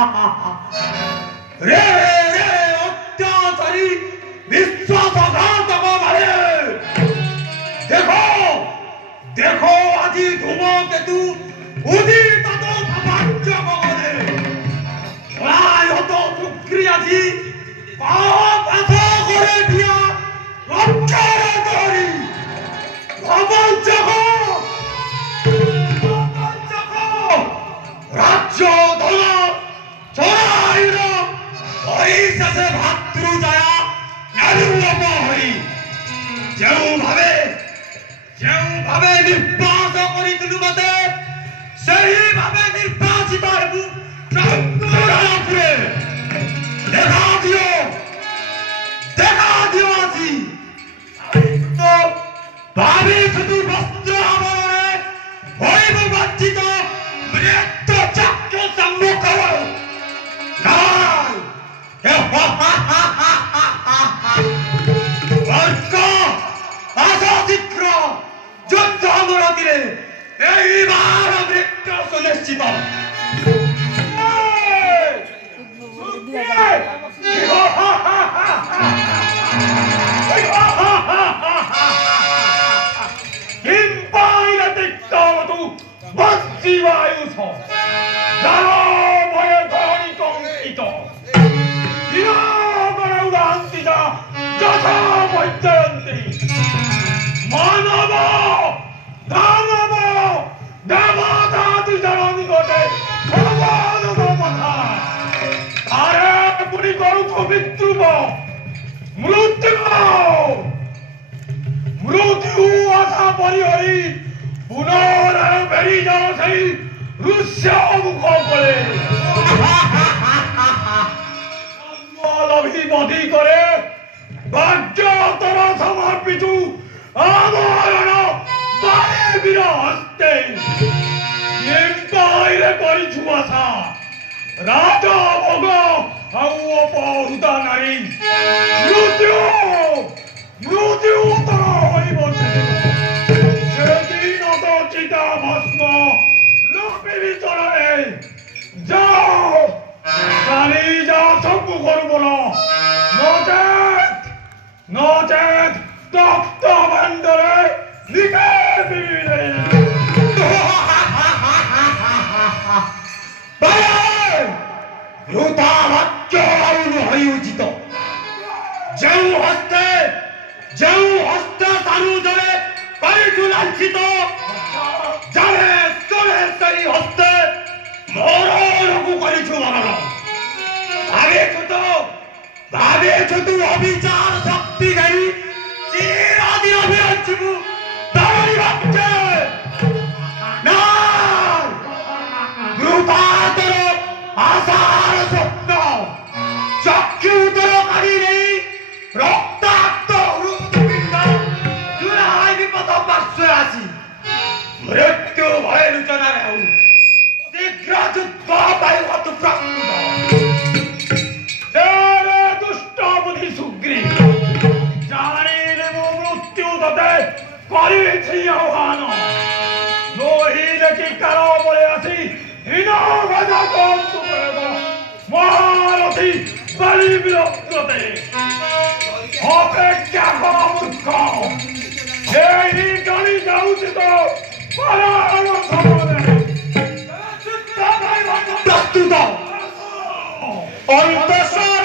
रे रे अत्याचारी विश्वासघातक मारे देखो देखो আজি ধূমকেতু উদিত ভাবাজ্য গগনে রায়ত শুক্রি আজি পাথ করে দিয়া রক্ষার করি রাজ্য ধন চড়াইল অহিংসাসে ভাতৃ দয়া নির্মম হই যেভাবে নির্বাস করিলু মতে সেইভাবে নির্বাচিত হেবু চন্দ্রপুরে দেখা দিও আজি ভাবি শুধু বস্ত্র আবরণে হইব বঞ্চিত মৃত্যু চক্র সম্মুখ শীঘ্র যুদ্ধ অবরতিরে এইবার মৃত্যু সুনিশ্চিত মানব দানব দেবতাদি জননিকটে সর্বানুত কথা তারে পুরি করুথ বিদ্রুপ মৃত্যু আশা পরিহরি পুনরায় বেরি যাও সেই রুষ্য মুখ করে লভিবধি করে বাহ্যতর সমর্পিতু আমরণ বারে বীর হস্তে এম্পাইরে করিছু আশা রাজা ভোগ আউ অপহৃতা নারী মৃত্যুতর হইব সেদিন তো চিতা ভস্ম লোপিবি চরণে যাও জানি যাও সবু করব নচেত তপ্ত ভাণ্ডরে লিখে দিবি বৃথা বাক্য হই উচিত ଯେଉଁ ହସ୍ତେ ସାନୁଜରେ କରିଛୁ ଲାଞ୍ଛିତ ଜାଣେ ତୋରେ ସେଇ ହସ୍ତେ ମୋର ଲୋକ କରିଛୁ ମରଣ ଭାବିଛୁ ତୁ ଅବିଚାର ଶକ୍ତି ଗାଇ ଚିରଦିନ ବିରଞ୍ଚିବୁ ତାରି ବାକ୍ୟ ନା ବୃଥା ତୋର ଆଶାର ସ୍ୱପ୍ନ ଚକ୍ଷୁ ତୋର କାଢ଼ି ନେଇ রক্তাক্ত হৃদপিণ্ড জুড়াই বিপদ পার্শ্বে আসি মৃত্যু ভয়ে লুচনারে হউ শীঘ্র যুদ্ধ পাই অতু প্রস্তুত দুষ্ট বুদ্ধি সুগ্রী জানিলে মো মৃত্যু ততে করিছি আহ্বান নহিলে কি কারো বলে আসি হীন ভজা কন্তু করব মহারথী বলি বিরক্ততে অপেক্ষা করা মূর্খ এই গাড়ি যাଉଛି তো প্রস্তুত অন্তঃ